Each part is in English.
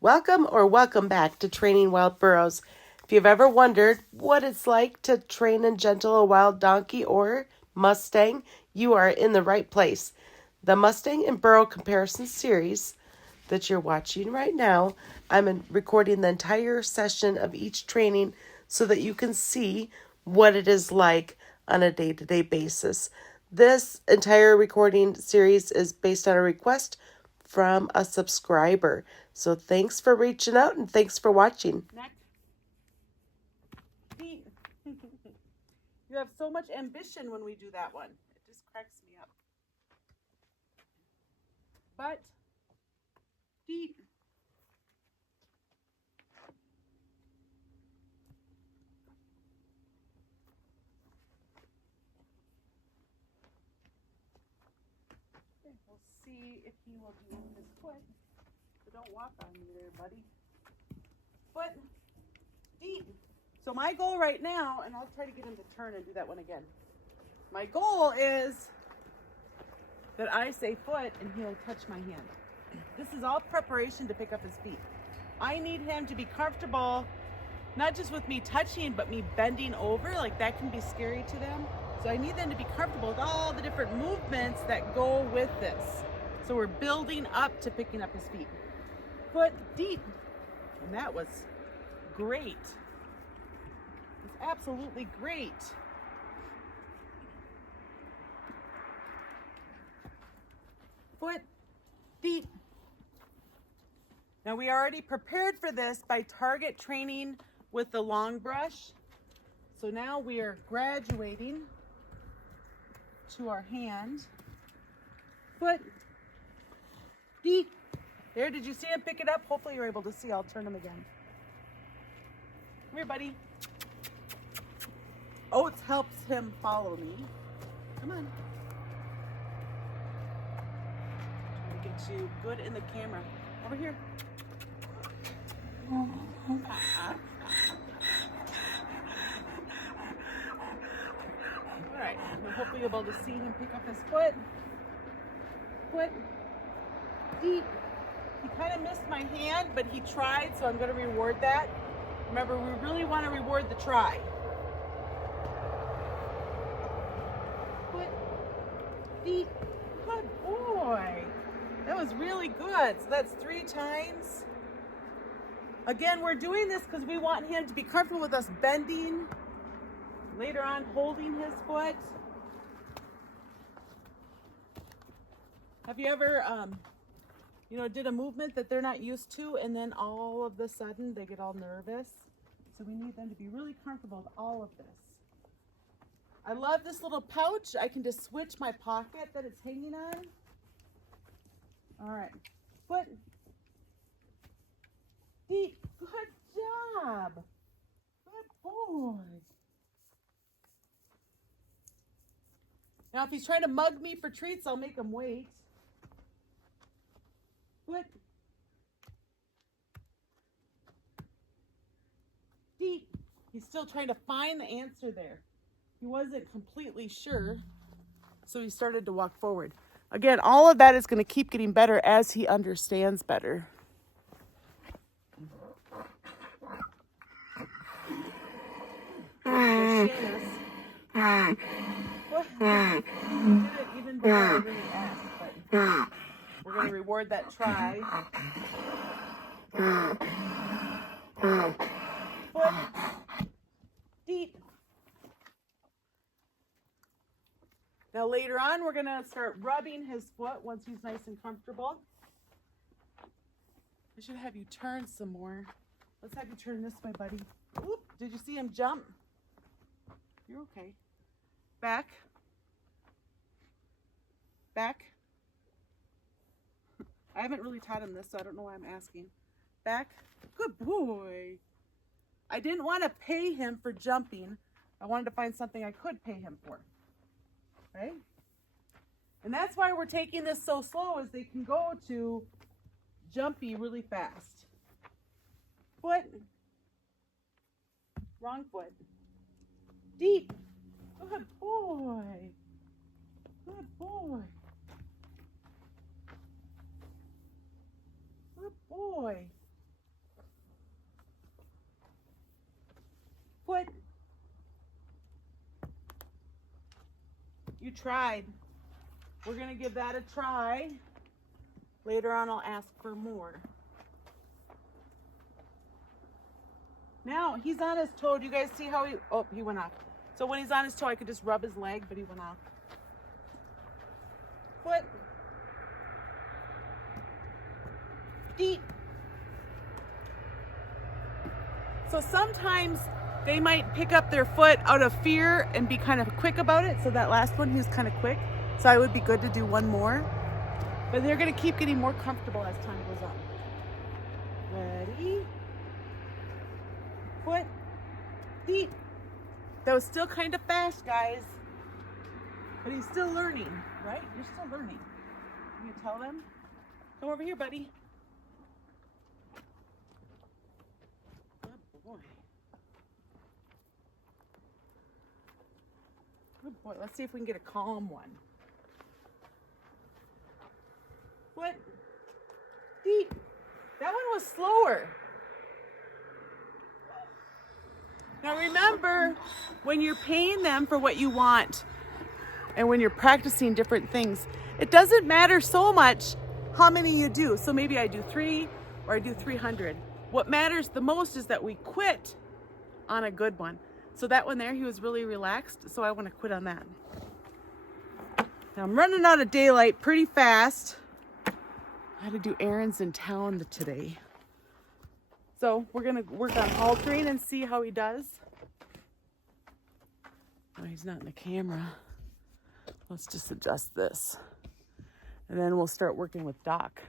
Welcome back to Training Wild Burros. If you've ever wondered what it's like to train and gentle a wild donkey or Mustang, you are in the right place. The Mustang and Burro comparison series that you're watching right now, I'm recording the entire session of each training so that you can see what it is like on a day-to-day basis. This entire recording series is based on a request from a subscriber. So thanks for reaching out and thanks for watching. Next. You have so much ambition when we do that one. It just cracks me up. But deep. Okay, we'll see if he will do his foot. So don't walk on me there, buddy. Foot deep. So my goal right now, and I'll try to get him to turn and do that one again. My goal is that I say foot and he'll touch my hand. This is all preparation to pick up his feet. I need him to be comfortable, not just with me touching, but me bending over. Like that can be scary to them. So I need them to be comfortable with all the different movements that go with this. So we're building up to picking up his feet. Foot deep. And that was great. It's absolutely great. Foot deep. Now we already prepared for this by target training with the long brush. So now we are graduating to our hand. Foot deep. There, did you see him pick it up? Hopefully you're able to see. I'll turn him again. Come here, buddy. Oats helps him follow me. Come on. Trying to get you good in the camera. Over here. All right. Now hopefully you'll be able to see him pick up his foot. Foot deep. He kind of missed my hand, but he tried, so I'm going to reward that. Remember, we really want to reward the try. Foot deep. Good boy. That was really good. So that's 3 times. Again, we're doing this because we want him to be comfortable with us bending. Later on, holding his foot. Have you ever, did a movement that they're not used to, and then all of a sudden they get all nervous? So we need them to be really comfortable with all of this. I love this little pouch. I can just switch my pocket that it's hanging on. All right, foot deep. Good job. Good boy. Now, if he's trying to mug me for treats, I'll make him wait. Foot deep. He's still trying to find the answer there. He wasn't completely sure, so he started to walk forward. Again, all of that is going to keep getting better as he understands better. Shamus. Did it even before I really asked, but we're going to reward that try. Foot deep. Now later on, we're going to start rubbing his foot once he's nice and comfortable. I should have you turn some more. Let's have you turn this way, buddy. Oop, did you see him jump? You're okay. Back. Back. I haven't really taught him this, so I don't know why I'm asking. Back. Good boy. I didn't want to pay him for jumping. I wanted to find something I could pay him for. Right? And that's why we're taking this so slow, is they can go to jumpy really fast. Foot. Wrong foot. Deep. Good boy. Good boy. Good boy. tried. We're going to give that a try. Later on, I'll ask for more. Now, he's on his toe. Do you guys see how he went off. So when he's on his toe, I could just rub his leg, but he went off. Foot. Feet. So sometimes they might pick up their foot out of fear and be kind of quick about it. So that last one, he was kind of quick. So I would be good to do one more. But they're going to keep getting more comfortable as time goes on. Ready? Foot. Feet. That was still kind of fast, guys. But he's still learning, right? You're still learning. You tell them? Come over here, buddy. Good boy. Good boy. Let's see if we can get a calm one. Foot. Feet. That one was slower. Now remember, when you're paying them for what you want and when you're practicing different things, it doesn't matter so much how many you do. So maybe I do 3 or I do 300. What matters the most is that we quit on a good one. So that one there, he was really relaxed. So I want to quit on that. Now I'm running out of daylight pretty fast. I had to do errands in town today. So we're going to work on haltering and see how he does. Oh, he's not in the camera. Let's just adjust this. And then we'll start working with Doc.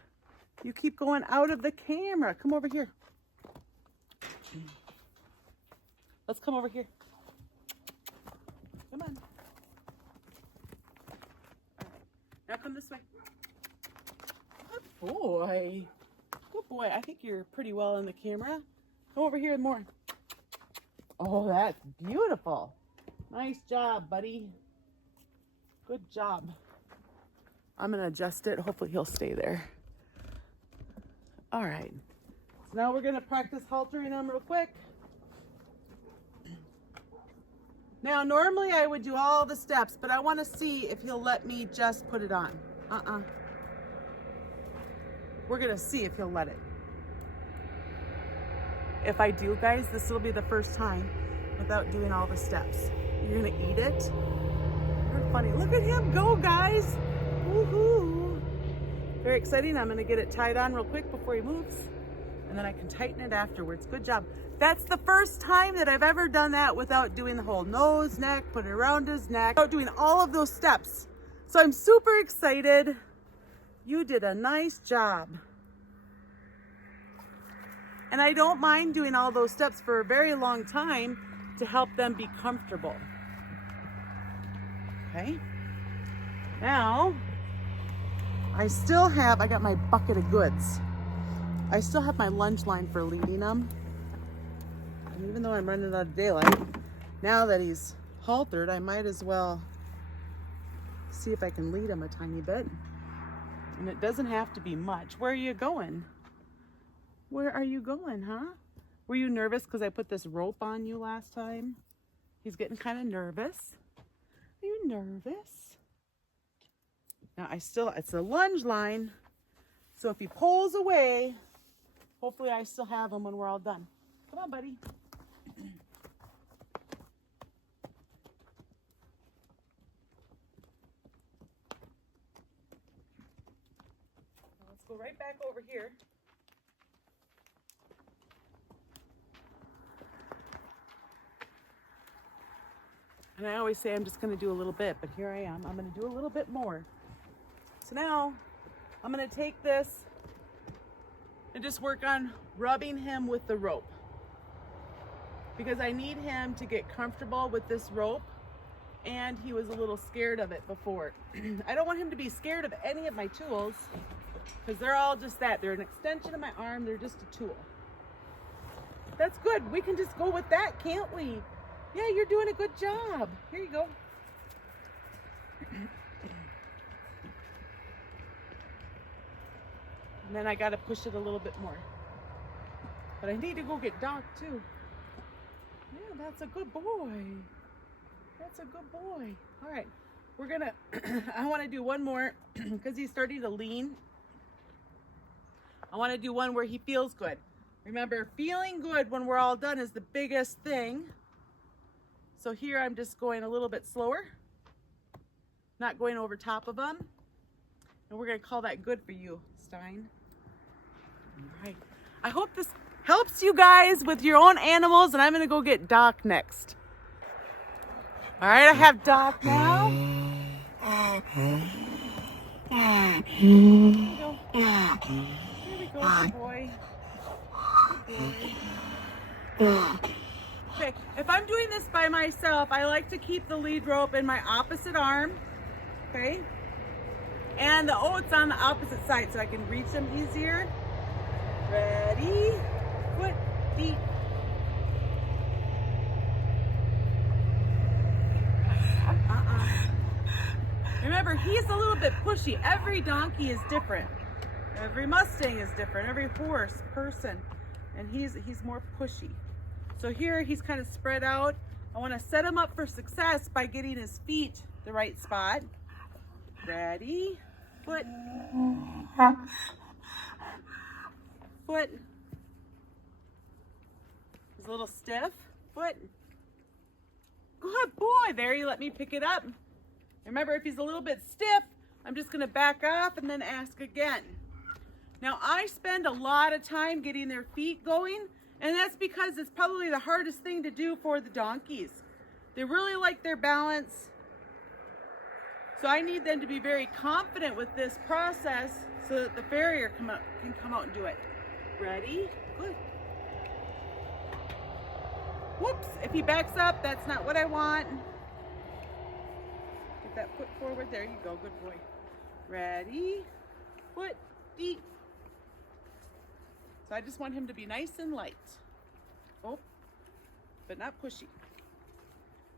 You keep going out of the camera. Come over here. Let's come over here. Come on. All right. Now come this way. Good boy. Good boy. I think you're pretty well in the camera. Come over here more. Oh, that's beautiful. Nice job, buddy. Good job. I'm going to adjust it. Hopefully he'll stay there. All right. So now we're going to practice haltering him real quick. Now, normally I would do all the steps, but I want to see if he'll let me just put it on. We're going to see if he'll let it. If I do, guys, this will be the first time without doing all the steps. You're going to eat it. You're funny. Look at him go, guys. Woohoo. Very exciting. I'm going to get it tied on real quick before he moves, and then I can tighten it afterwards. Good job. That's the first time that I've ever done that without doing the whole nose, neck, put it around his neck, without doing all of those steps. So I'm super excited. You did a nice job. And I don't mind doing all those steps for a very long time to help them be comfortable. Okay. Now, I got my bucket of goods. I still have my lunge line for leading them. And even though I'm running out of daylight, now that he's haltered, I might as well see if I can lead him a tiny bit. And it doesn't have to be much. Where are you going? Where are you going, huh? Were you nervous because I put this rope on you last time? He's getting kind of nervous. Are you nervous? Now it's a lunge line. So if he pulls away, hopefully I still have him when we're all done. Come on, buddy. Let's go right back over here. And I always say I'm just going to do a little bit, but here I am. I'm going to do a little bit more. So now I'm going to take this and just work on rubbing him with the rope, because I need him to get comfortable with this rope, and he was a little scared of it before. I don't want him to be scared of any of my tools, because they're all just that. They're an extension of my arm. They're just a tool. That's good. We can just go with that, can't we? Yeah, you're doing a good job. Here you go. And then I got to push it a little bit more. But I need to go get Doc too. Yeah, that's a good boy. That's a good boy. All right. we're gonna, I want to do one more because he's starting to lean. I want to do one where he feels good. Remember, feeling good when we're all done is the biggest thing. So here I'm just going a little bit slower, not going over top of him. And we're gonna call that good for you, Stein. All right. I hope this helps you guys with your own animals, and I'm gonna go get Doc next. All right, I have Doc now. Here we go. Here we go, good boy. Good boy. Okay, if I'm doing this by myself, I like to keep the lead rope in my opposite arm, okay? And the oats on the opposite side so I can reach them easier. Ready, foot, feet. Remember, he's a little bit pushy. Every donkey is different. Every Mustang is different. Every horse, person, and he's more pushy. So here he's kind of spread out. I want to set him up for success by getting his feet the right spot. Ready, foot, foot. He's a little stiff. Foot. Good boy. There, you let me pick it up. Remember, if he's a little bit stiff, I'm just going to back off and then ask again. Now, I spend a lot of time getting their feet going, and that's because it's probably the hardest thing to do for the donkeys. They really like their balance. So I need them to be very confident with this process so that the farrier can come out and do it. Ready? Good. Whoops, if he backs up, that's not what I want. Get that foot forward. There you go, good boy. Ready? Foot, deep. So I just want him to be nice and light. Oh, but not pushy.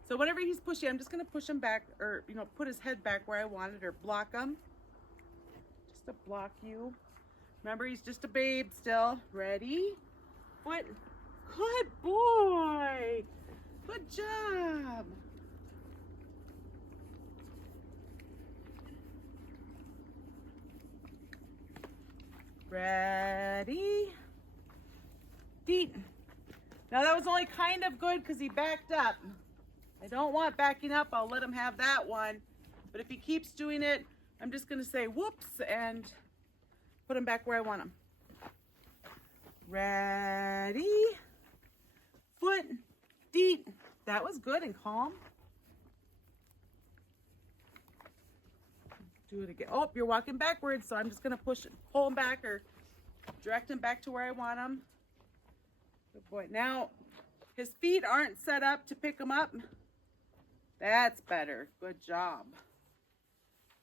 So whenever he's pushy, I'm just gonna push him back, or put his head back where I want it, or block him. Just to block you. Remember, he's just a babe still. Ready? Foot. Good boy. Good job. Ready? Deep. Now that was only kind of good because he backed up. I don't want backing up. I'll let him have that one. But if he keeps doing it, I'm just going to say whoops and put him back where I want him. Ready? Foot, deep. That was good and calm. Do it again. Oh, you're walking backwards, so I'm just going to pull him back or direct him back to where I want him. Good boy. Now, his feet aren't set up to pick him up. That's better. Good job.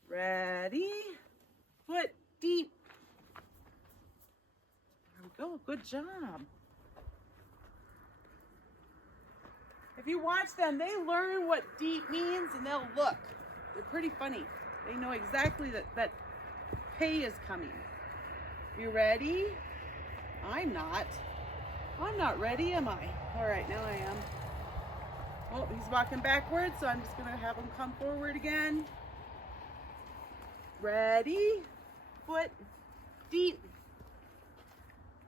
Ready? Foot deep. There we go. Good job. If you watch them, they learn what deep means and they'll look. They're pretty funny. They know exactly that pay is coming. You ready? I'm not ready, am I? All right, now I am. Oh, he's walking backwards, so I'm just gonna have him come forward again. Ready? Foot deep.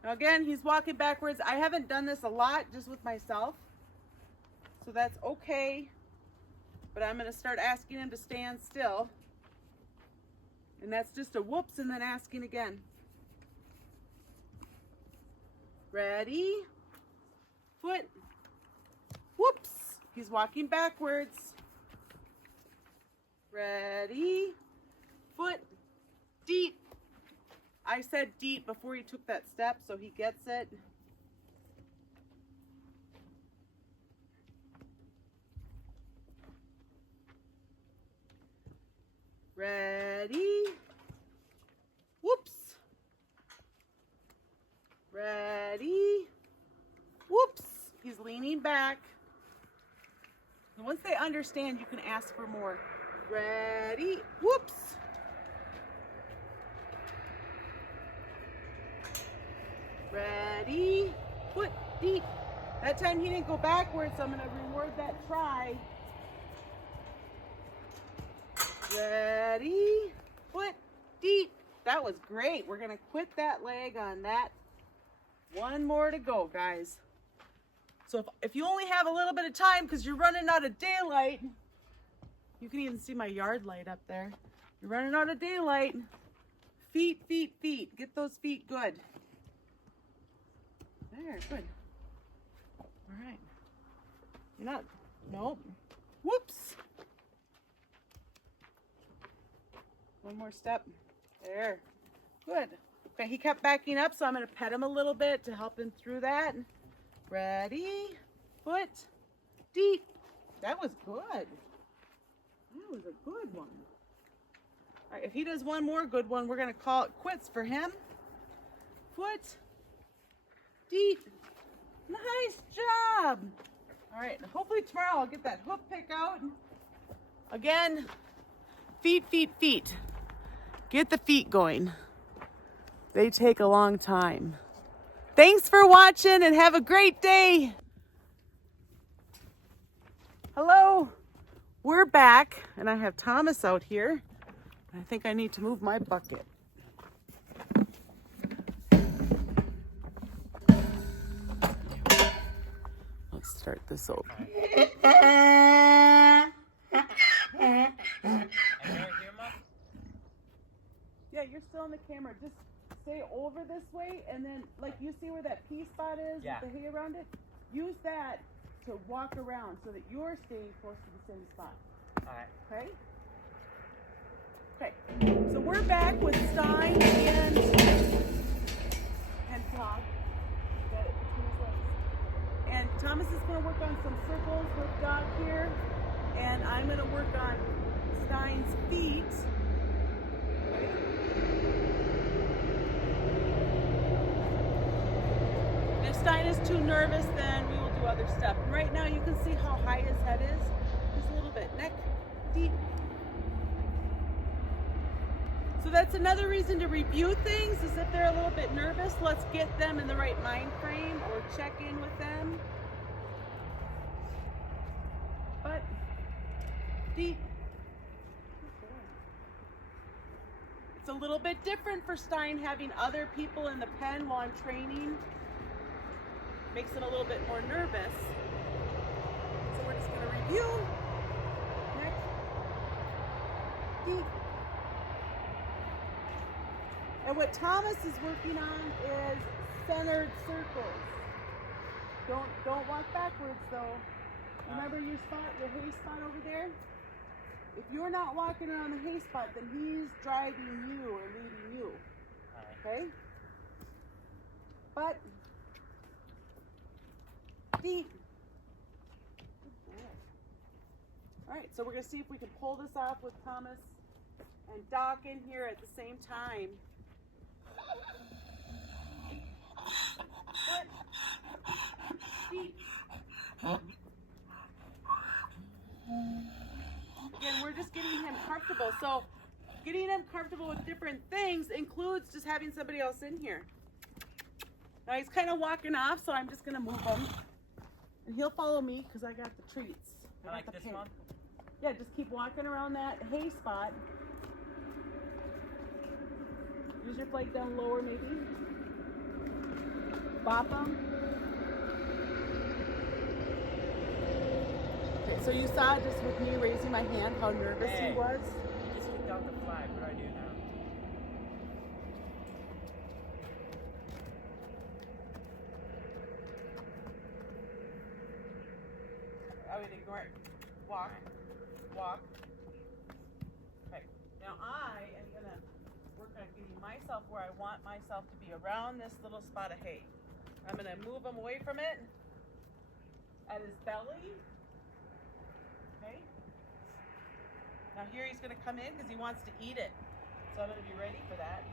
Now again, he's walking backwards. I haven't done this a lot, just with myself. So that's okay. But I'm gonna start asking him to stand still. And that's just a whoops and then asking again. Ready? Foot. Whoops. He's walking backwards. Ready? Foot. Deep. I said deep before he took that step, so he gets it. Ready? Whoops. Ready? Whoops. He's leaning back. And once they understand, you can ask for more. Ready? Whoops. Ready? Foot deep. That time he didn't go backwards, so I'm going to reward that try. Ready, foot, deep. That was great. We're gonna quit that leg on that. One more to go, guys. So if you only have a little bit of time because you're running out of daylight, you can even see my yard light up there. You're running out of daylight. Feet, feet, feet. Get those feet good. There, good. All right. You're not, nope. Whoops. One more step. There. Good. Okay, he kept backing up, so I'm going to pet him a little bit to help him through that. Ready, foot, deep. That was good. That was a good one. All right, if he does one more good one, we're going to call it quits for him. Foot, deep. Nice job. All right, hopefully tomorrow I'll get that hoof pick out. Again, feet, feet, feet. Get the feet going. They take a long time. Thanks for watching and have a great day. Hello, we're back and I have Thomas out here. I think I need to move my bucket. Let's start this over. Yeah, you're still in the camera. Just stay over this way, and then, like, you see where that pea spot is with the hay around it? Use that to walk around so that you're staying close to the same spot. All right. Okay? Okay. So we're back with Stein and Todd. Got it between his legs. And Thomas is going to work on some circles with Doc here, and I'm going to work on Stein's feet. If Stein is too nervous, then we will do other stuff. And right now you can see how high his head is. Just a little bit. Neck, deep. So that's another reason to review things, is if they're a little bit nervous, let's get them in the right mind frame or check in with them. But deep. It's a little bit different for Stein having other people in the pen while I'm training. Makes him a little bit more nervous. So we're just going to review. Neck, deep. And what Thomas is working on is centered circles. Don't walk backwards though. Remember your spot, your hay spot over there? If you're not walking around the hay spot, then he's driving you or leading you. Okay? But deep. All right, so we're going to see if we can pull this off with Thomas and Doc in here at the same time. Foot, deep. Again, we're just getting him comfortable. So getting him comfortable with different things includes just having somebody else in here. Now he's kind of walking off, so I'm just going to move him. And he'll follow me because I got the treats. I like this one? Yeah, just keep walking around that hay spot. Use your flag down lower maybe. Bop them. Okay, so you saw just with me raising my hand how nervous he was. Just kicked out the flag. What do I do now? I would ignore it. Walk. Walk. Okay. Now I am going to work on getting myself where I want myself to be, around this little spot of hay. I'm going to move him away from it at his belly. Okay. Now here he's going to come in because he wants to eat it. So I'm going to be ready for that.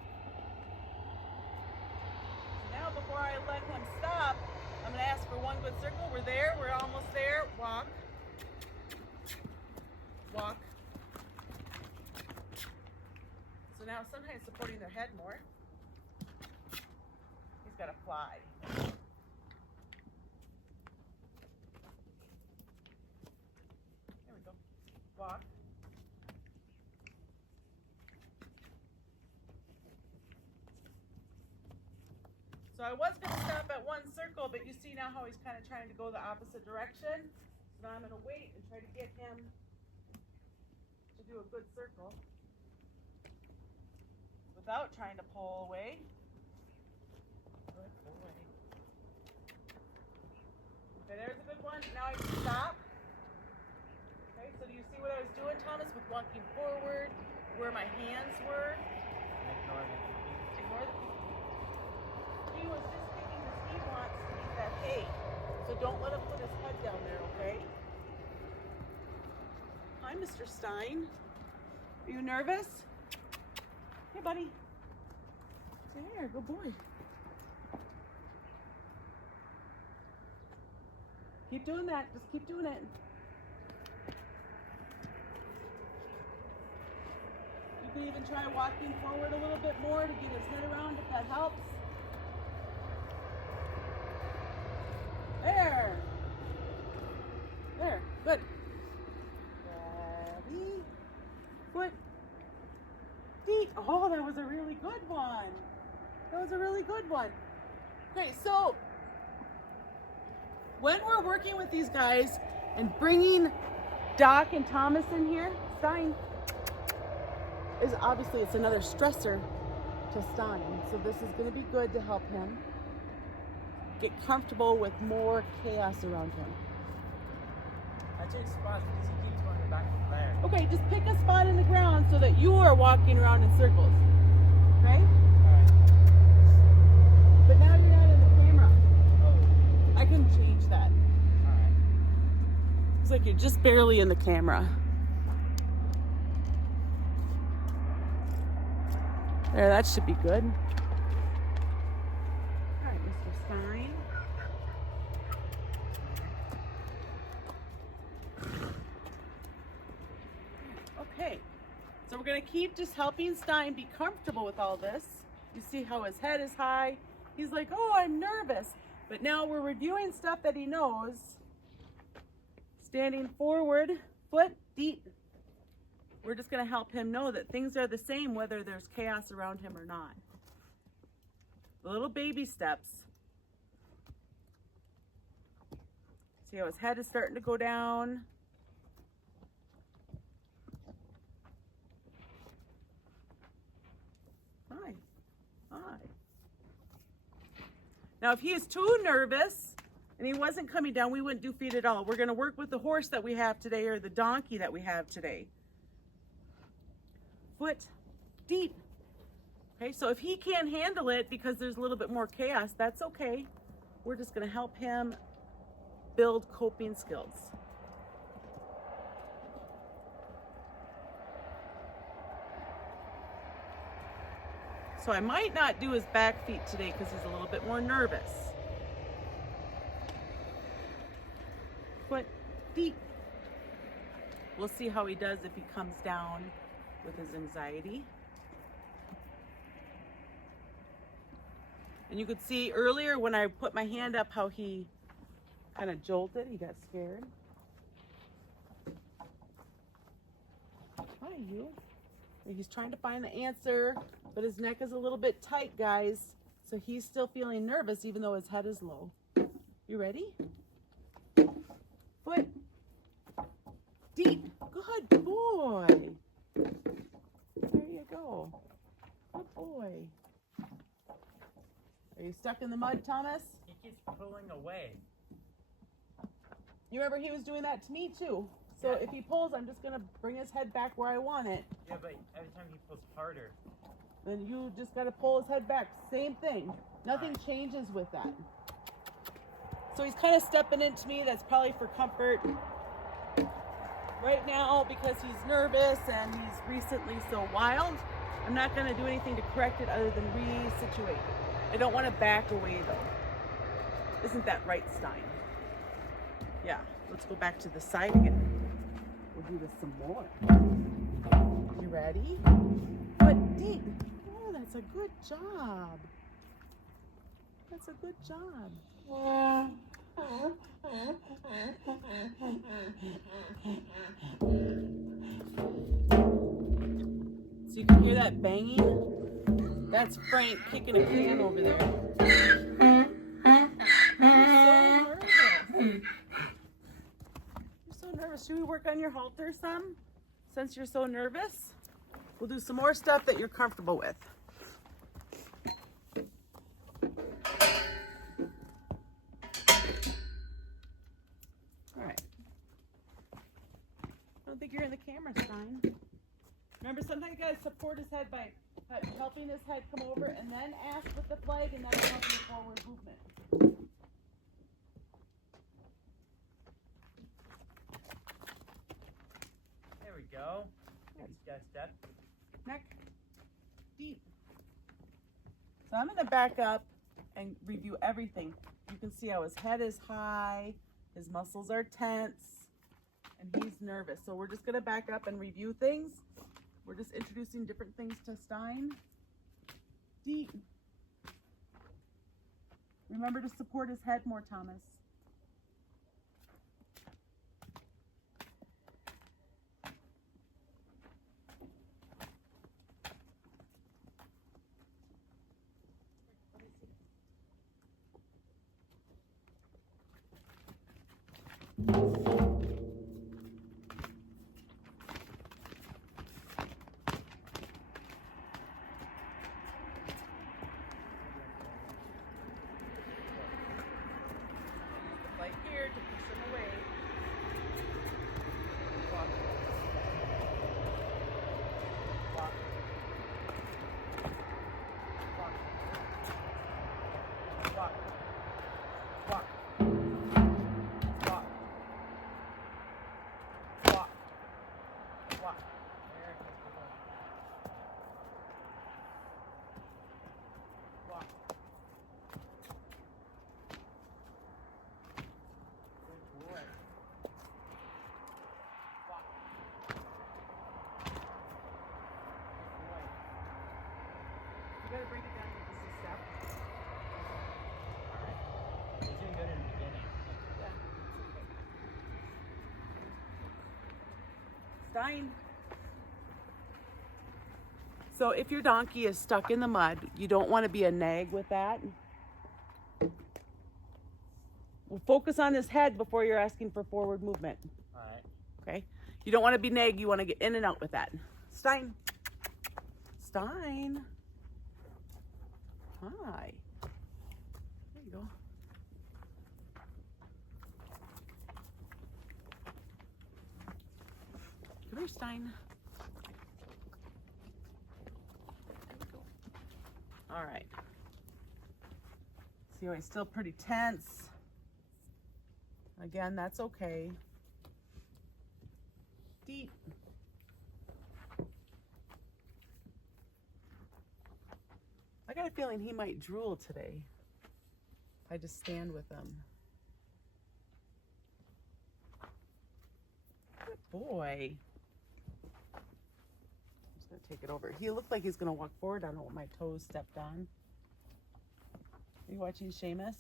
So now before I let him stop, I'm going to ask for one good circle. We're there. We're almost there. Walk. Walk. So now sometimes supporting their head more. He's got to fly. There we go. Walk. I was going to stop at one circle, but you see now how he's kind of trying to go the opposite direction. So now I'm going to wait and try to get him to do a good circle without trying to pull away. Good boy. Okay, there's a good one. Now I can stop. Okay, so do you see what I was doing, Thomas, with walking forward, where my hands were? Ignore the cookies. Ignore the He was just kicking because he wants to eat that hay. So don't let him put his head down there, okay? Hi, Mr. Stein. Are you nervous? Hey, buddy. There, good boy. Keep doing that. Just keep doing it. You can even try walking forward a little bit more to get his head around if that helps. There. There. Good. Ready. Foot. Feet. Oh, that was a really good one. That was a really good one. Okay, so when we're working with these guys and bringing Doc and Thomas in here, Stein, is obviously it's another stressor to Stein. So this is going to be good to help him get comfortable with more chaos around him. I changed spots because he keeps going back to there. Okay, just pick a spot in the ground so that you are walking around in circles. Okay? Alright. But now you're not in the camera. Oh, I can change that. alright. Looks like you're just barely in the camera. There, that should be good. All right, Mr. Stein. Okay, so we're gonna keep just helping Stein be comfortable with all this. You see how his head is high. He's like, oh, I'm nervous. But now we're reviewing stuff that he knows. Standing forward, foot deep. We're just going to help him know that things are the same whether there's chaos around him or not. Little baby steps. See how his head is starting to go down. Hi. Hi. Now, if he is too nervous and he wasn't coming down, we wouldn't do feet at all. We're going to work with the horse that we have today or the donkey that we have today. Foot deep. Okay, so if he can't handle it because there's a little bit more chaos, that's okay. We're just going to help him build coping skills. So I might not do his back feet today because he's a little bit more nervous. Foot deep. We'll see how he does if he comes down with his anxiety. And you could see earlier when I put my hand up how he kind of jolted. He got scared. Hi, you. He's trying to find the answer, but his neck is a little bit tight, guys. So he's still feeling nervous even though his head is low. You ready? Foot deep. Good boy. There you go. Good boy. Are you stuck in the mud, Thomas? He keeps pulling away. You remember he was doing that to me too. So if he pulls, I'm just gonna bring his head back where I want it. Yeah, but every time he pulls harder. Then you just gotta pull his head back. Same thing. Nothing changes with that. So he's kind of stepping into me. That's probably for comfort. Right now, because he's nervous and he's recently so wild, I'm not gonna do anything to correct it other than re-situate. I don't want to back away though. Isn't that right, Stein? Yeah, let's go back to the side again. We'll do this some more. You ready? Foot deep. Oh, that's a good job. That's a good job. So you can hear that banging? That's Frank kicking a can over there. Shamus, should we work on your halter some? Since you're so nervous? We'll do some more stuff that you're comfortable with. All right. I don't think you're in the camera, Stein. Remember, sometimes you gotta support his head by helping his head come over and then ask with the flag and then helping the forward movement. There we go. Next step. Neck deep. So I'm gonna back up and review everything. You can see how his head is high, his muscles are tense, and he's nervous. So we're just gonna back up and review things. We're just introducing different things to Stein. Deep. Remember to support his head more, Thomas. Like here to push him away. Walk. Walk. Walk. Walk. Walk. Walk. Walk. Walk. There it is. Walk. Good boy. Walk. Good boy. You gotta break it down to just a step. Alright. He's doing good in the beginning. Yeah. Stein. So if your donkey is stuck in the mud, you don't want to be a nag with that. We'll focus on his head before you're asking for forward movement. Alright. Okay? You don't want to be nag, you want to get in and out with that. Stein. Stein. Hi. There you go. Come here, Stein. There we go. All right. See how he's still pretty tense. Again, that's okay. Deep. I got a feeling he might drool today if I just stand with him. Good boy. I'm just gonna take it over. He looked like he's gonna walk forward. I don't know what my toes stepped on. Are you watching Shamus?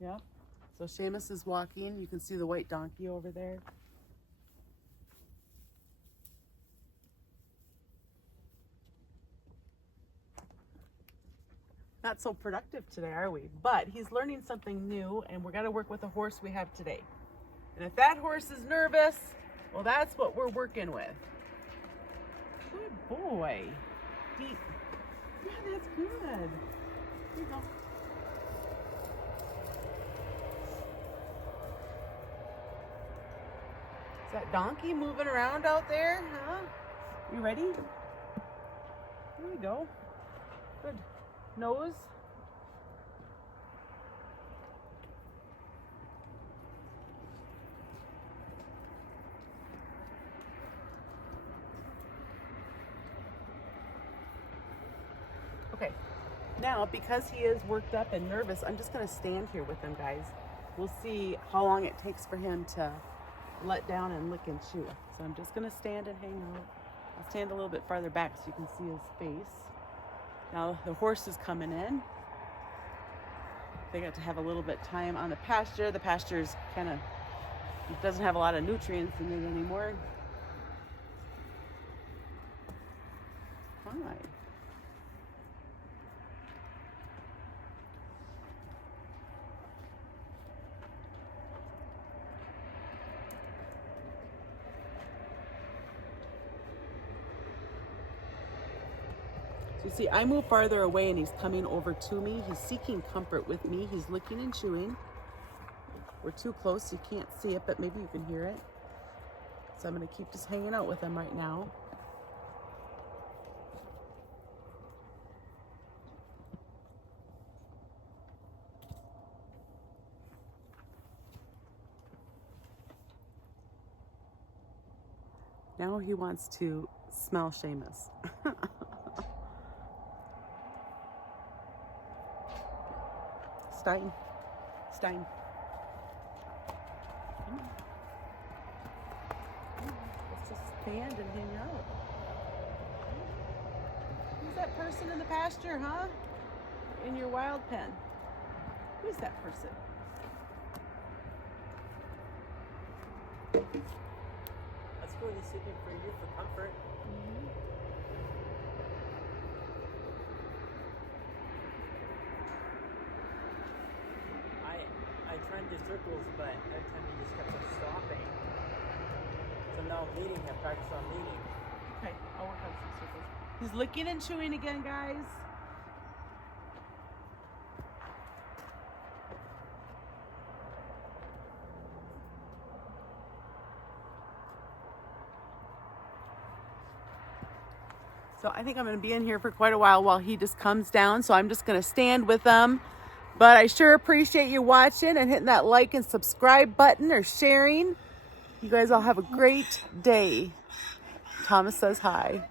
Yeah. So Shamus is walking. You can see the white donkey over there. Not so productive today, are we? But he's learning something new, and we're gonna work with the horse we have today. And if that horse is nervous, well, that's what we're working with. Good boy. Deep. Yeah, that's good. Here you go. Is that donkey moving around out there, huh? You ready? Here we go. Good. Nose. Okay. Now, because he is worked up and nervous, I'm just going to stand here with him, guys. We'll see how long it takes for him to let down and lick and chew. So I'm just going to stand and hang out. I'll stand a little bit farther back so you can see his face. Now the horse is coming in. They got to have a little bit time on the pasture. The pasture's kind of, it doesn't have a lot of nutrients in it anymore. Hi. So you see, I move farther away and he's coming over to me. He's seeking comfort with me. He's licking and chewing. We're too close, you can't see it, but maybe you can hear it. So I'm gonna keep just hanging out with him right now. Now he wants to smell Shamus. Stein. Let's just stand and hang out. Who's that person in the pasture, huh? In your wild pen. Who's that person? That's cool. He's sitting for you for comfort. Mm-hmm. I tried the circles, but every time he just kept on stopping. So now I'm leading him. Practice on leading. Okay, I'll work on some circles. He's licking and chewing again, guys. So I think I'm going to be in here for quite a while he just comes down. So I'm just going to stand with him. But I sure appreciate you watching and hitting that like and subscribe button or sharing. You guys all have a great day. Thomas says hi.